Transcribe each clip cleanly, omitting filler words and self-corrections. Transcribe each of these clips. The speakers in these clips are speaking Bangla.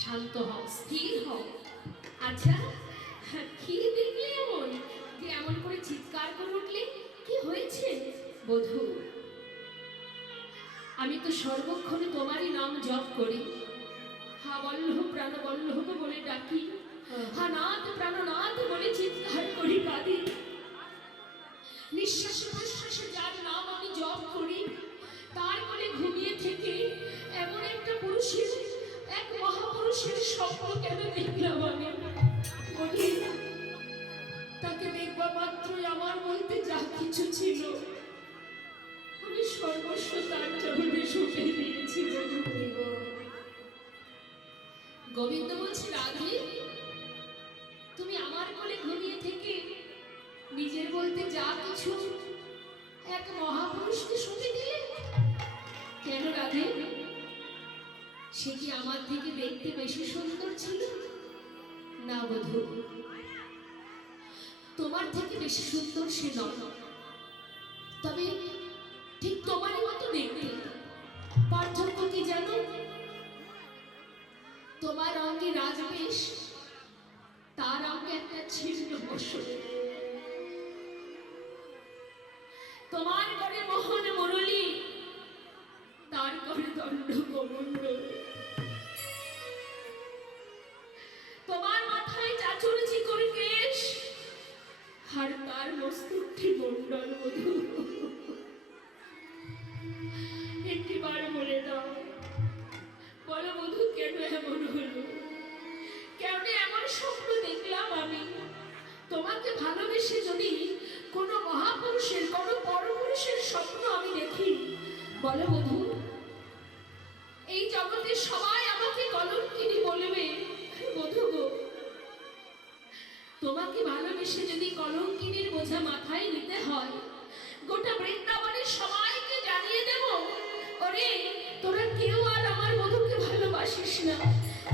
শান্ত হও, স্থির হও। আচ্ছা, কি দেখলে এমন যে এমন করে চিৎকার করে উঠলে? কি হয়েছে? বধূ, আমি তো সর্বক্ষণ তোমারই নাম জপ করি। হা বল্লভ প্রাণ বল্লভ বলে ডাকি, হা নাথ প্রাণনাথ বলে চিৎকার করি, কাঁদি। নিঃশ্বাস প্রশ্বাসে যার নাম আমি জপ করি, তার কোলে ঘুমিয়ে থেকে এমন একটা পুরুষের, এক মহাপুরুষের স্বপ্ন কেন দেখলাম আমি? বলি, তাকে দেখবা মাত্রই আমার বলতে যা কিছু ছিল আমি সর্বস্ব তার চরণে সঁপে দিয়েছি। গোবিন্দ বলছে, রাধে, তুমি আমার কোলে ঘুমিয়ে থেকে নিজের বলতে যা কিছু এক মহাপুরুষকে সঁপে দিলে কেন রাধে? সে কি আমার থেকে দেখতে বেশি সুন্দর ছিল? না বধূ, তোমার থেকে বেশি সুন্দর সে নয়, তবে ঠিক তোমারই মতো দেখতে। পার্থক্য কি জানো? তোমার অঙ্গে রাজবেশ, তার অঙ্গে একটা ছিন্ন বসন। তোমার ঘরে মোহন মুরলী, তার ঘরে দণ্ড কমণ্ডল। তোমার মাথায় চাচুর চিকর কেশ, আর তার মস্তকটি মণ্ডল। বধূ, একটিবার বলে দাও, বলো বধূ, কেন এমন হলো? কেন এমন স্বপ্ন দেখলাম আমি? তোমাকে ভালোবেসে যদি কোনো মহাপুরুষের, কোনো পরপুরুষের স্বপ্ন আমি দেখি, বলো বধূ, এই জগতের সবাই আমাকে কলঙ্কিনী বলবে। বধূ গো, তোমাকে ভালোবেসে যদি কলঙ্কিনীর বোঝা মাথায় নিতে হয়, গোটা বৃন্দাবনের সবাইকে জানিয়ে দেব, ওরে তোরা কেউ আর আমার বধূকে ভালোবাসিস না,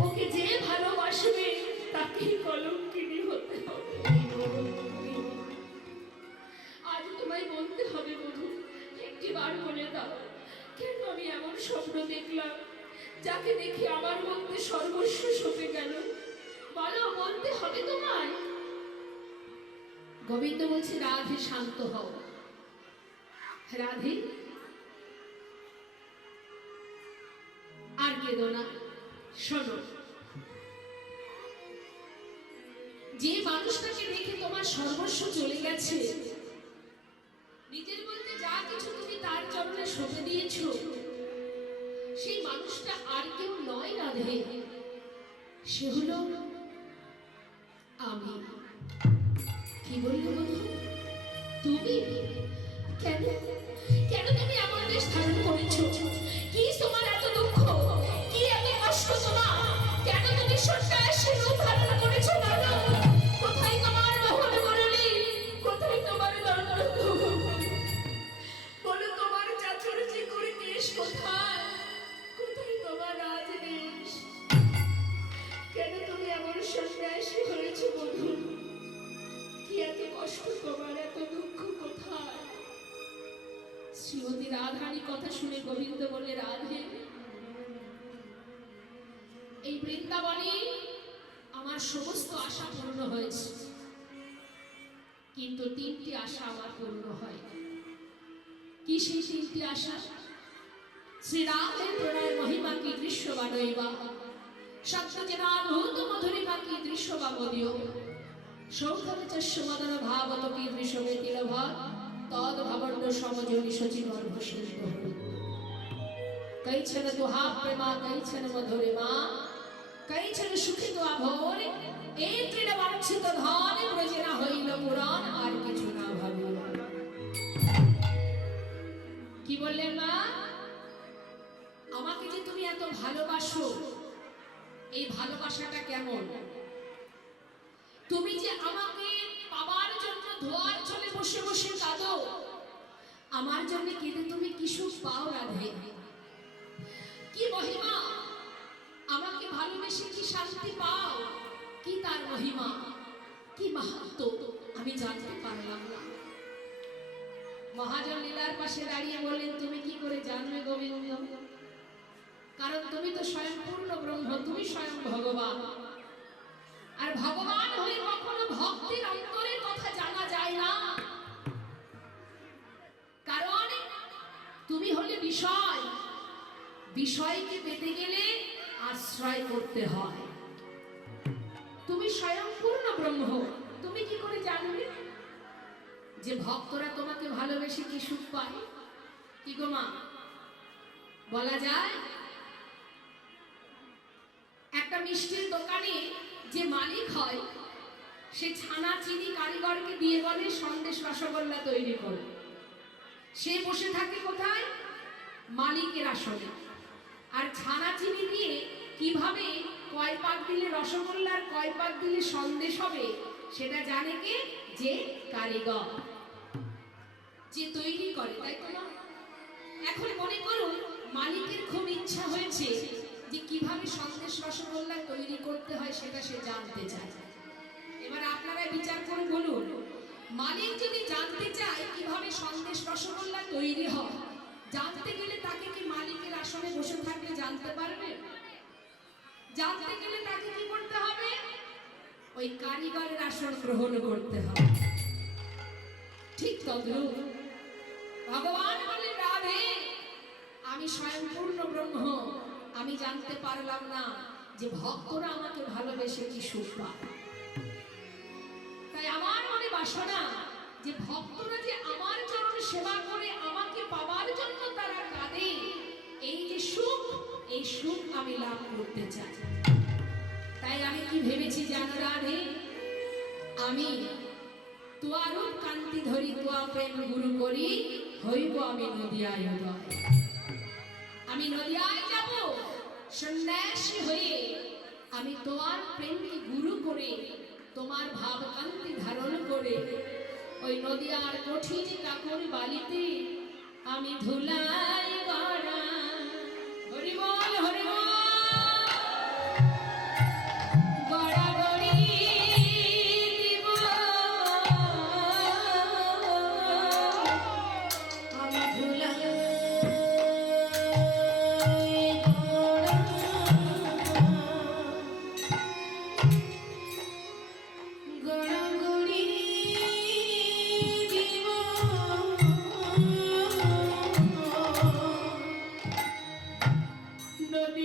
ওকে যে ভালোবাসবে তাকেই কলঙ্কিনী হতে হবে। আজ তোমায় বলতে হবে বধূ, একটিবার বলে দাও, কেন আমি এমন স্বপ্ন দেখলাম যাকে দেখে আমার মধ্যে সর্বস্ব সঁপে গেল? বলো, বলতে হবে তোমায়। গোবিন্দ বলছে, রাধে শান্ত হও। রাধে, আর কেঁদো না, শোনো। যে মানুষটাকে দেখে তোমার সর্বস্ব চলে গেছে, নিজের বলতে যা কিছু তুমি তার চরণে সঁপে দিয়েছ, সেই মানুষটা আর কেউ নয় রাধে, সে হলো আমি। কি বললো বধূ? তুমি? কেন কেন তুমি আমার বেশ ধারণ করেছো? কি তোমার এত দুঃখ? কি এত কষ্ট তোমার? কেন তুমি সন্ন্যাসী রূপ ধারণ করেছো? বলো, কোথায় তোমার মোহন মুরলী? কোথায় তোমার দণ্ড? বলো, তোমার চাচুর চিকুর কেশ কোথায়? কোথায় তোমার রাজবেশ? কেন তুমি এমন সন্ন্যাসী হয়েছো বধূ? কি এত কষ্ট তোমার, এত দুঃখ কোথায়? শ্রীমতী রাধারী কথা শুনে গোবিন্দ বলে, রাধে, এই বৃন্দাবনে আমার সমস্ত আশা পূর্ণ হয়েছে, কিন্তু তিনটি আশা আমার পূর্ণ হয়। কি সেই তিনটি আশা? শ্রীরামের প্রণয় মহিমা কি দৃশ্য বা নৈবা, সত্যজনাভূত মধুরিমা কি দৃশ্য বা মদীয়, সৌখচস্য মদন ভাবত কি দৃশ্য বেতিলভা, তদ ভাবন্য সমজনি সচিব অর্ভসিদ্ধ। कैछन दुहा प्रेमा कैछन मधुरे मा, कैछन सुखी दुआ भोर, ए तृण वांछित धन ब्रजना হইল পুরাণ, আর কিছু না ভাবিও। কি বললেন মা? আমাকে যে তুমি এত ভালোবাসো, এই ভালোবাসাটা কেমন? তুমি যে আমাকে পাবার জন্য ধোয়ার চলে বসে বসে কাঁদো, আমার জন্য কেঁদে তুমি কি সুখ পাও রাধে? কি মহিমা? আমাকে ভালোবেসে কি শান্তি পাও? কি তার মহিমা, কি মাহাত্ম্য আমি জানতে পারলাম না। মহাজন লীলার পাশে দাঁড়িয়ে বললেন, তুমি কি করে জানবে গোবিন্দ? কারণ তুমি তো স্বয়ং পূর্ণ ব্রহ্ম, তুমি স্বয়ং ভগবান। আর ভগবান হয়ে কখনো ভক্তের অন্তরের কথা জানা যায় না, কারণ তুমি হলে বিষয়। বিষয়কে পেতে গেলে আশ্রয় করতে হয়। তুমি স্বয়ং পূর্ণ ব্রহ্ম, তুমি কি করে জানবে যে ভক্তরা তোমাকে ভালোবেসে কি সুখ পায়? কি গো মা, বলা যায়? একটা মিষ্টির দোকানে যে মালিক হয়, সে ছানা চিনি কারিগরকে দিয়ে বলে সন্দেশ রসগোল্লা তৈরি করে। সে বসে থাকে কোথায়? মালিকের আসনে। আর ছানা চিনি দিয়ে কিভাবে কয় পাক দিলে রসগোল্লার কয় পাক দিলে সন্দেশ হবে সেটা জানে কে? যে কারিগর, যে তৈরি করে, তাই তো না? এখন মনে করুন মালিকের খুব ইচ্ছা হয়েছে যে কিভাবে সন্দেশ রসগোল্লা তৈরি করতে হয় সেটা সে জানতে চায়। এবার আপনারা বিচার করে বলুন, মালিক যদি জানতে চায় কিভাবে সন্দেশ রসগোল্লা তৈরি হয়, জানতে গেলে তাকে কি মালিকের আসনে বসে থাকলে জানতে পারবে? জানতে গেলে তাকে কি করতে হবে? ওই কারিগরের আসন গ্রহণ করতে হবে। ঠিক তদ্রূপ ভগবান বলে, রাধে আমি স্বয়ং পূর্ণ ব্রহ্ম, আমি জানতে পারলাম না যে ভক্তরা আমাকে ভালোবেসে কি সুখ পায়। তাই আমার মনে বাসনা যে ভক্তরা যে আমার চরণ সেবা করে আমাকে পাওয়ার জন্য তারা কাঁদে, এই যে সুখ, এই সুখ আমি লাভ করতে চাই। তাই আমি কি ভেবেছি জানো রাধে? আমি তোয়া রূপ কান্তি ধরি, তোয়া প্রেম গুরু করি, হইব আমি নদিয়ায় উদয়। আমি নদিয়ায় যাব সন্ন্যাসী হয়ে, আমি তোমার প্রেমকে গুরু করে, তোমার ভাবকান্তি ধারণ করে, ওই নদিয়ার কঠিন কাকর বালিতে আমি ধুলাই গড়া। হরি বল, হরি বল। No.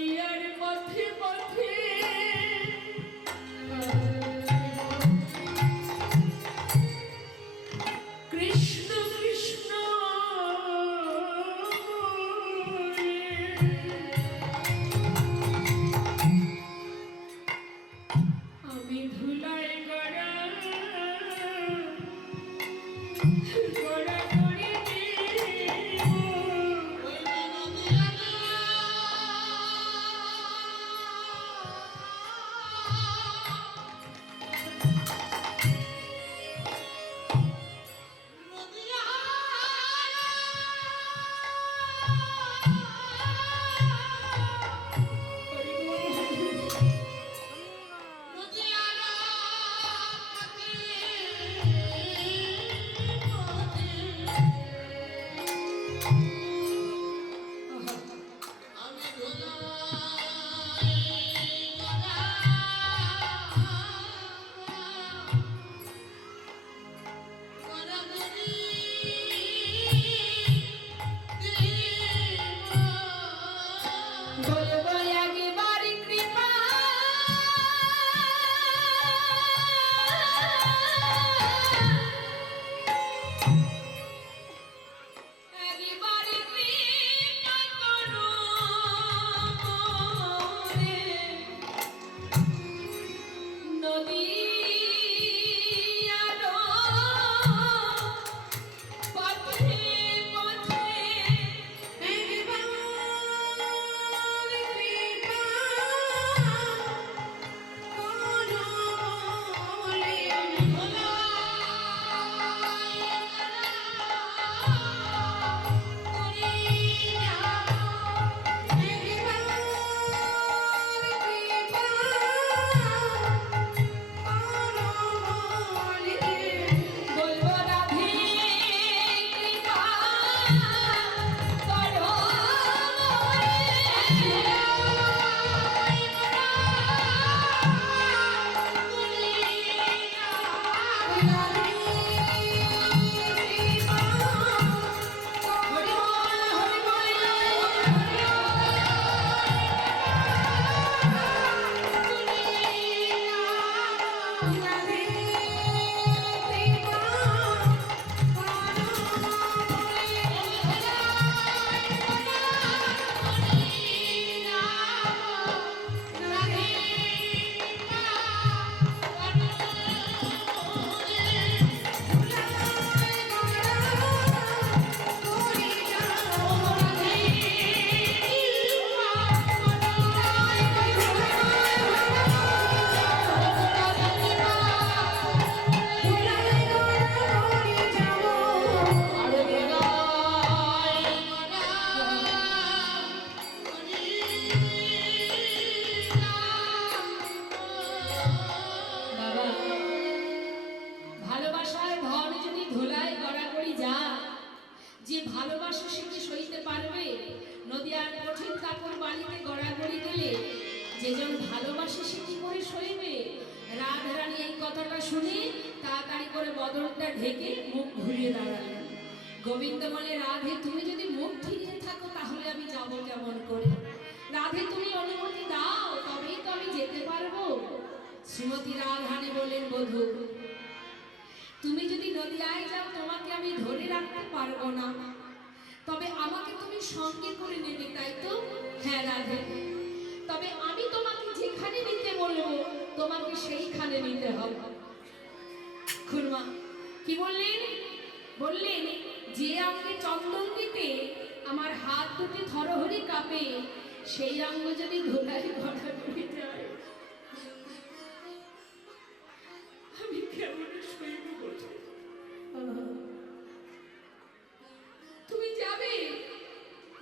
যেজন ভালোবাসে সে কি করে সইবে? রাধারানী এই কথাটা শুনে তাড়াতাড়ি করে বদনটা ঢেকে মুখ ঘুরিয়ে দাঁড়ালেন। গোবিন্দ বলে, রাধে তুমি যদি মুখ ফিরিয়ে থাকো তাহলে আমি যাব কেমন করে? রাধে তুমি অনুমতি দাও, তবেই তো আমি যেতে পারবো। শ্রীমতী রাধারানী বললেন, বধূ তুমি যদি নদিয়ায় যাও তোমাকে আমি ধরে রাখতে পারবো না, তবে আমাকে তুমি সঙ্গে করে নেবে, তাই তো? হ্যাঁ রাধে, তবে আমি তোমাকে যেখানে নিতে বলবো তোমাকে সেইখানে নিতে হবে। খুড়মা কি বললেন? বললেন, যে অঙ্গে চন্দন দিতে আমার হাত দুটি থরহরি কাঁপে, সেই অঙ্গ যদি ধোলাই ঘটা করে যায়, আমি কেমন সইব বলছি? তুমি যাবে,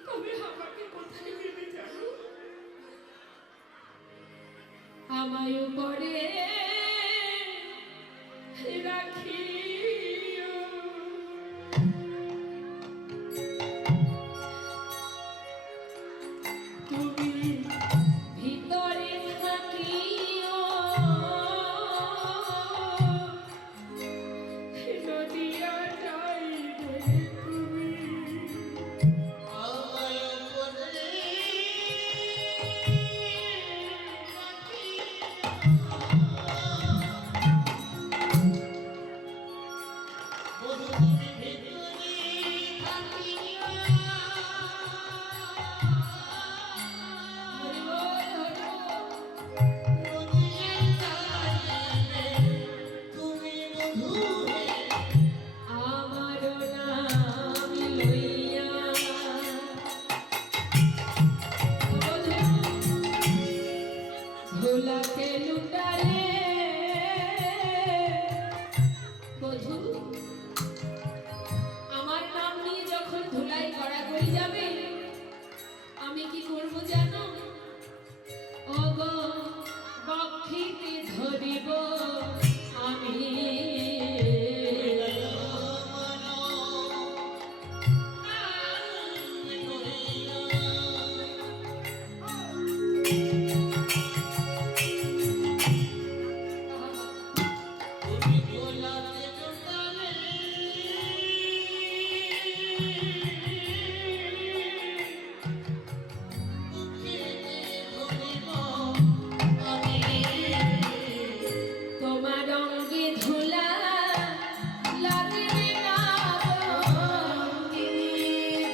তবে আমাকে কোথায় নেবে জানো? আমায় উপরে রাখি, তুমি ভিতরে থাকিও, নদিয়া যাইবে তুমি। আমার নাম নিয়ে যখন ধুলাই গড়াগড়ি যাবে, আমি কি করব জানো? ওগো বক্ষিতে ধরিব আমি, তোমার অঙ্গে ধুলা লাগবে না,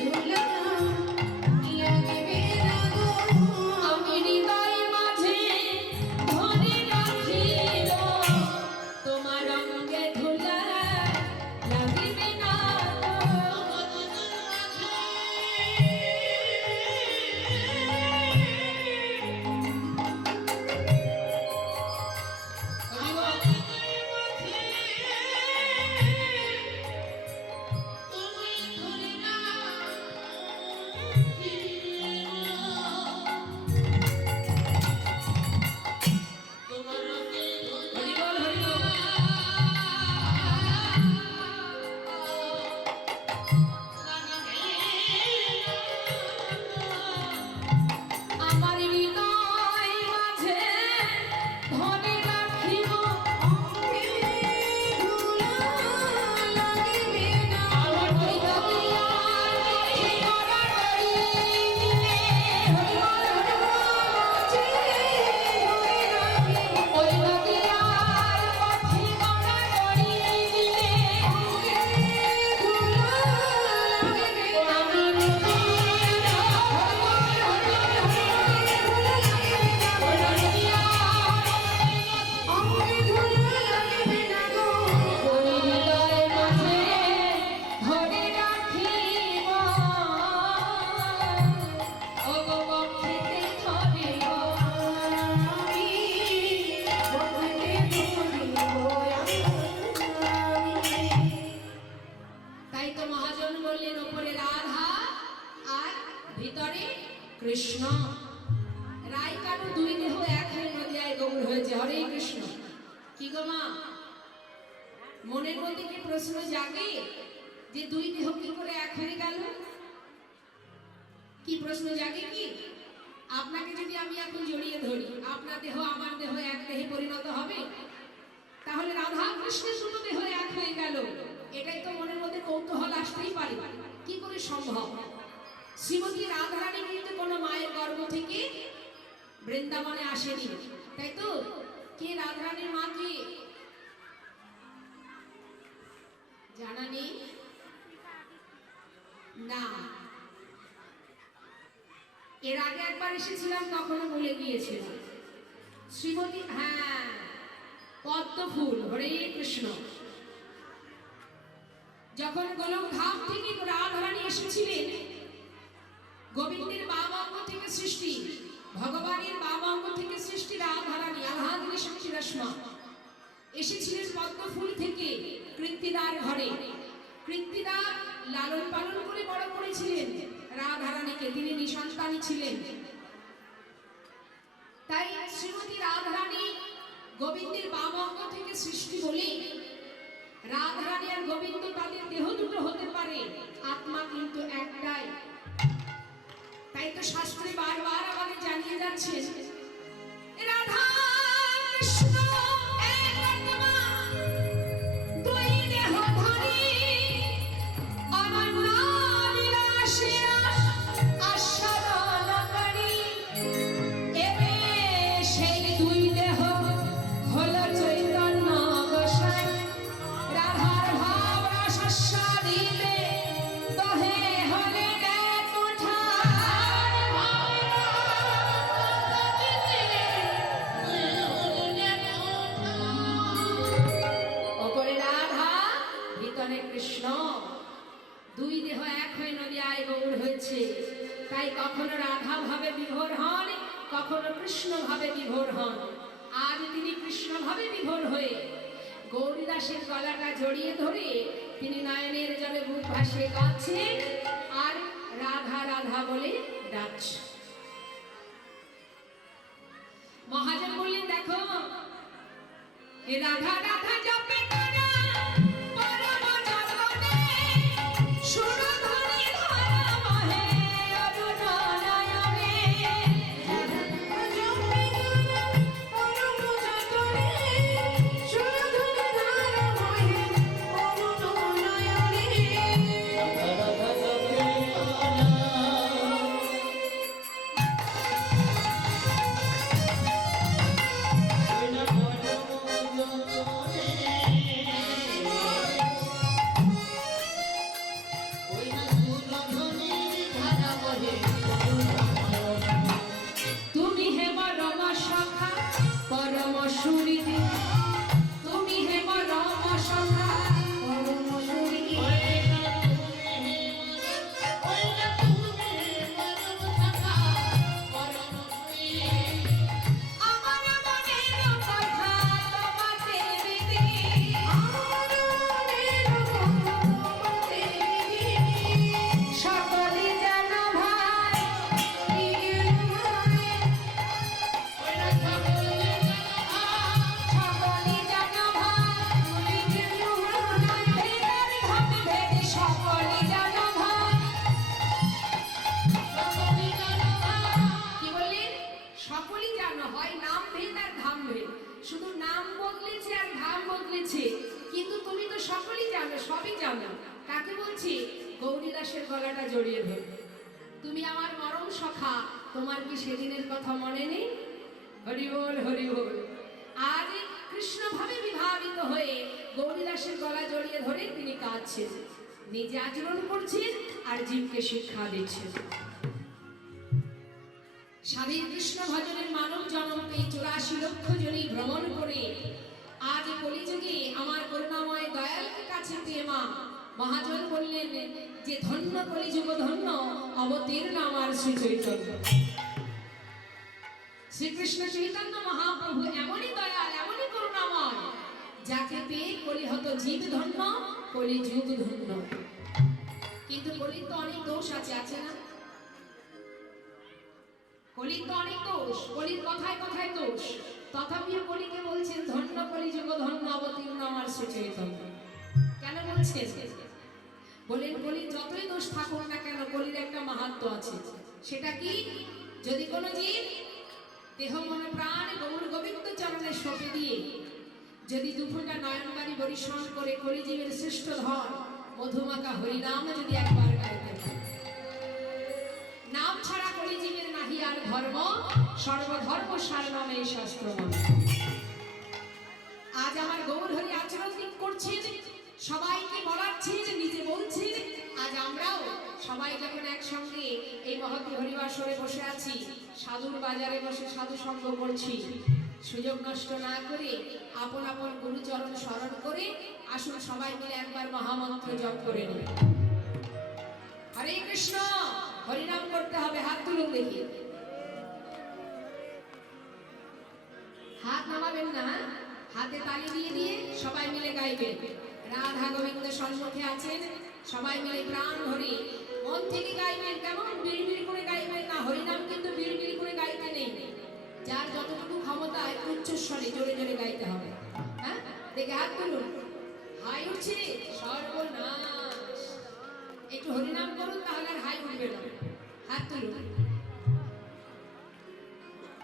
ধুলা লাগবে না গো, আমি হৃদয় মাঝে ধরে রাখিব, তোমার অঙ্গে ধুলা লাগবে না আমার হৃদয় মাঝে ধরে রাখিব, ধুলা লাগিবে না, আমার হৃদয়ার পথে গড়াগড়ি দিলে, ওই নদিয়ার পথে গড়াগড়ি দিলে, ধুলা লাগিবে না, তাই তো মহাজন বললেন, ওপরে রাধা আর ভিতরে কৃষ্ণ। রায় কানু দুই দেহ এক হয়ে নদিয়ায় গৌর হয়েছে। হরে কৃষ্ণ। কি গো মা, মনের মধ্যে কি প্রশ্ন জাগে যে দুই দেহ কি করে এক হয়ে গেল? কি প্রশ্ন জাগে কি? আপনাকে যদি আমি এখন জড়িয়ে ধরি, আপনার দেহ আমার দেহ এক দেহে পরিণত হবে? তাহলে রাধা কৃষ্ণের দুটো দেহ এক হয়ে গেল, এটাই তো মনের মধ্যে কৌতূহল আসতেই পারে। কি করে সম্ভব? শ্রীমতী রাধারানী কিন্তু কোনো মায়ের গর্ভ থেকে বৃন্দাবনে আসেনি, তাই তো? কে রাধারানীর মা? কে জানা নেই? না, এর আগে একবার এসেছিলাম, তখনও বলে গিয়েছিলাম। শ্রীমতী, হ্যাঁ, পদ্ম ফুল। হরে কৃষ্ণ। যখন গোলক ধাম থেকে রাধারানী এসেছিলেন, গোবিন্দের বাম অঙ্গ থেকে সৃষ্টি, ভগবানের বাম অঙ্গ থেকে সৃষ্টি রাধারানী আল্লাহাদিনী শক্তি রশ্মা এসেছিলেন পদ্ম ফুল থেকে কৃত্তিদার ঘরে। কৃত্তিদা লালন পালন করে বড় করেছিলেন রাধারানীকে, তিনি নিঃসন্তানী ছিলেন। তাই শ্রীমতী রাধারানী গোবিন্দের বাম অঙ্গ থেকে সৃষ্টি বলে রাধারানী আর গোবিন্দ তাদের দেহ দুটো হতে পারে, আত্মা কিন্তু একটাই। তাই তো শাস্ত্রে বারবার আমাদের জানিয়ে যাচ্ছেন, রাধা কৃষ্ণ এক আত্মা, দুই দেহ ধরি অনন্য লীলাসে আস্বাদন করি। এবে সেই দুই দেহ হলো চৈতন্য গোসাই। রাধার ভাব রসাস্বাদিতে দহে হলে এক ওপরে রাধা, ভিতরে কৃষ্ণ, দুই দেহ এক হয়ে নদিয়ায় গৌর হয়েছে। তাই কখনো রাধা ভাবে বিভোর হন, কখনো কৃষ্ণ ভাবে বিভোর হন। আজ তিনি কৃষ্ণ ভাবে বিভোর হয়ে গৌরীদাসের গলাটা জড়িয়ে ধরে তিনি নয়নের জলে বুক ভাসিয়ে কাঁদছেন আর রাধা রাধা বলে ডাকছে। মহাজন বললেন, দেখো এ রাধা রাধা জপে তারা পরম জগতে, সুরধুনী ধারা বহে অরুণ নয়নে। জপে তারা পরম জগতে, সুরধুনী ধারা বহে অরুণ নয়নে। তুমি হে পরম সখা পরম সুরীতি, তুমি হে পরম সখা পরম সুরীতি। আমার মনের কথা তোমাতে দিদি, আমার মনের কথা তোমাতে দিদি। সকলে যেন ভাই সকলে যেন ভাই ভেদার ভাব ভেদে সকলে যেন ভাই। কি বললেন? সকলেই জানো, হয় নাম ভেদ আর ধাম ভেদ। শুধু নাম বদলেছে আর ধাম বদলেছে, কিন্তু তুমি তো সকলেই জানো, সবই জানো। কাকে বলছি? গৌরীদাসের গলাটা জড়িয়ে ধরে, তুমি আমার মরম সখা, তোমার কি সেদিনের কথা মনে নেই? হরি বল হরি বল। আজ কৃষ্ণ ভাবে বিভাবিত হয়ে গৌরীদাসের গলা জড়িয়ে ধরে তিনি কাঁদছেন, নিজে আচরণ করছেন আর জীবকে শিক্ষা দিচ্ছেন। স্বাধীন কৃষ্ণ ভজনের মানব জনম এই 84 লক্ষ জনই ভ্রমণ করে আজ কলিযুগে আমার করুণাময় দয়ালকে কাছে পেয়ে মা মহাজন বললেন যে ধন্য কলিযুগ ধন্য অবতীর্ণ আমার শ্রী চৈতন্য। শ্রীকৃষ্ণ চৈতন্য মহাপ্রভু এমনই দয়াল, এমনই করুণাময়, যাকে পেয়ে কলি হতো জীব ধন্য, কলি যুগ ধন্য। কিন্তু কলির তো অনেক দোষ আছে, আছে না? কলির তো অনেক দোষ, কলির কথায় কথায় দোষ। তথাপিও কলিকে বলছেন ধন্য কলিযুগ ধন্য অবতীর্ণ আমার শ্রী চৈতন্য। কেন বলছেন? বলেন কলির যতই দোষ থাকুক না কেন, কলির একটা মাহাত্ম্য আছে। সেটা কি? যদি কোনো জীব দেহ মনে প্রাণ গৌর গোবিন্দ চরণে সঁপে দিয়ে যদি দুফোঁটা নয়নবাড়ি পরিশ্রম করে কলিজীবের শ্রেষ্ঠ ধন মধুমাখা হরিনাম যদি একবার গাইতে পারে, নাম ছাড়া কলিজীবের নাহি আর ধর্ম, সর্বধর্ম সারনামে শাস্ত্র। আজ আমার গৌর হরি আচরণ করছেন, সবাইকে বলাচ্ছেন, নিজে বলছেন। আজ আমরাও সবাই যখন একসঙ্গে এই মহতী হরিবাসরে বসে আছি, সাধুর বাজারে বসে সাধু সঙ্গ করছি, সুযোগ নষ্ট না করে আপন আপন গুরুচরণ স্মরণ করে আসুন সবাই মিলে একবার মহামন্ত্র জপ করে নিই। হরে কৃষ্ণ হরিনাম করতে হবে। হাত তুলুন দেখি, হাত নামাবেন না, হাতে তালি দিয়ে দিয়ে সবাই মিলে গাইবেন। রাধা গোবিন্দ সম্মুখে আছেন, সবাই মিলে প্রাণ ভরে মন থেকে গাইবেন। কেমন বিড়বিড় করে গাইবেন না, হরিনাম কিন্তু বিড়বিড় করে গাইতে নেই। যার যতটুকু ক্ষমতা উচ্চস্বরে জোরে জোরে গাইতে হবে। হ্যাঁ, দেখে হাত তুলুন। হাই উঠছে সর্বনাশ, একটু হরিনাম করুন তাহলে আর হাই উঠবে না। হাত তুলুন,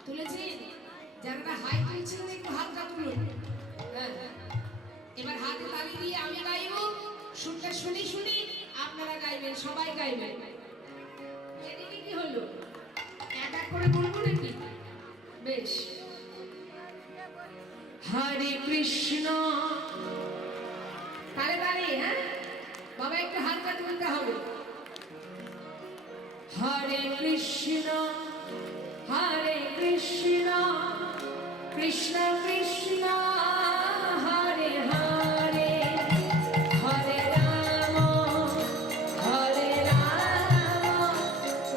তুলেছেন? যারা হাই তুলছেন একটু হাতটা তুলুন। হ্যাঁ, এবার হাতে তালি দিয়ে আমি গাইব, সুরটা শুনি শুনি আপনারা গাইবেন, সবাই গাইবেন। এদিকে কি হলো, এক এক করে বলবো নাকি? বেশ। হরে কৃষ্ণ, তালে তালে। হ্যাঁ বাবা, একটু হাতটা তুলতে হবে। হরে কৃষ্ণ হরে কৃষ্ণ কৃষ্ণ কৃষ্ণ হরে হরে, হরে রাম হরে রাম,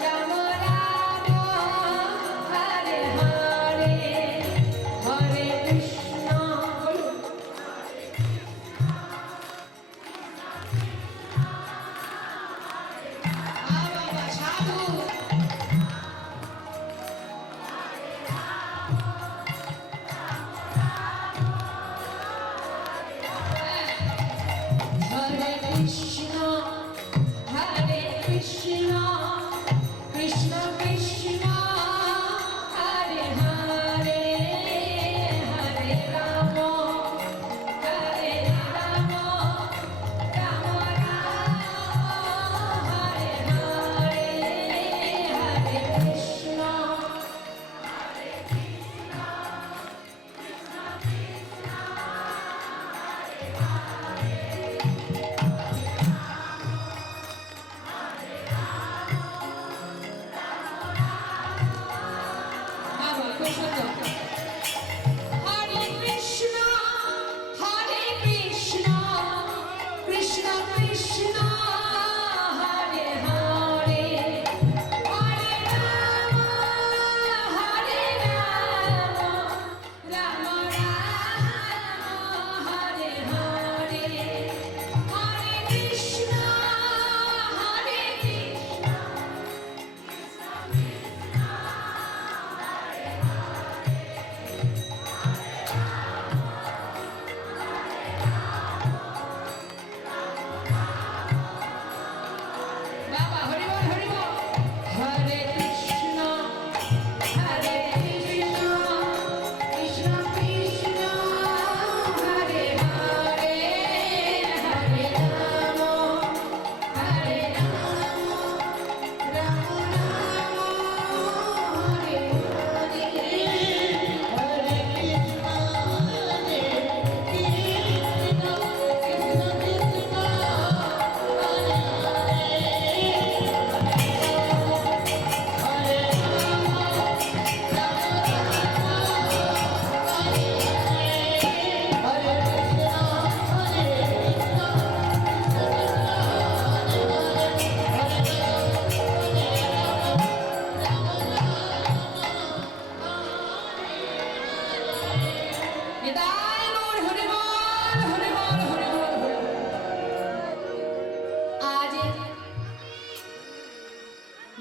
রাম রাম হরে হরে, হরে কৃষ্ণ। সাধু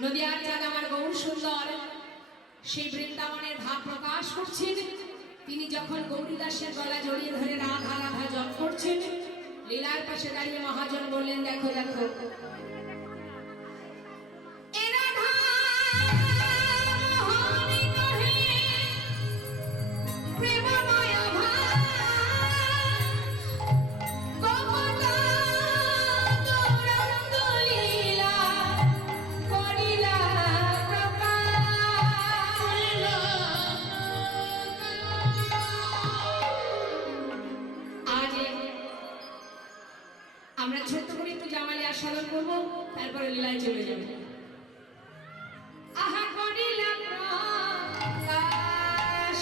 নদিয়ার চাঁদ আমার গৌর সুন্দর সেই বৃন্দাবনের ভাব প্রকাশ করছেন। তিনি যখন গৌরীদাসের গলা জড়িয়ে ধরে রাধা রাধা জপ করছেন, লীলার পাশে দাঁড়িয়ে মহাজন বললেন, দেখো দেখো এ রাধা তারপরে লীলায় চলে যাবে। আহা করিলাম প্রকাশ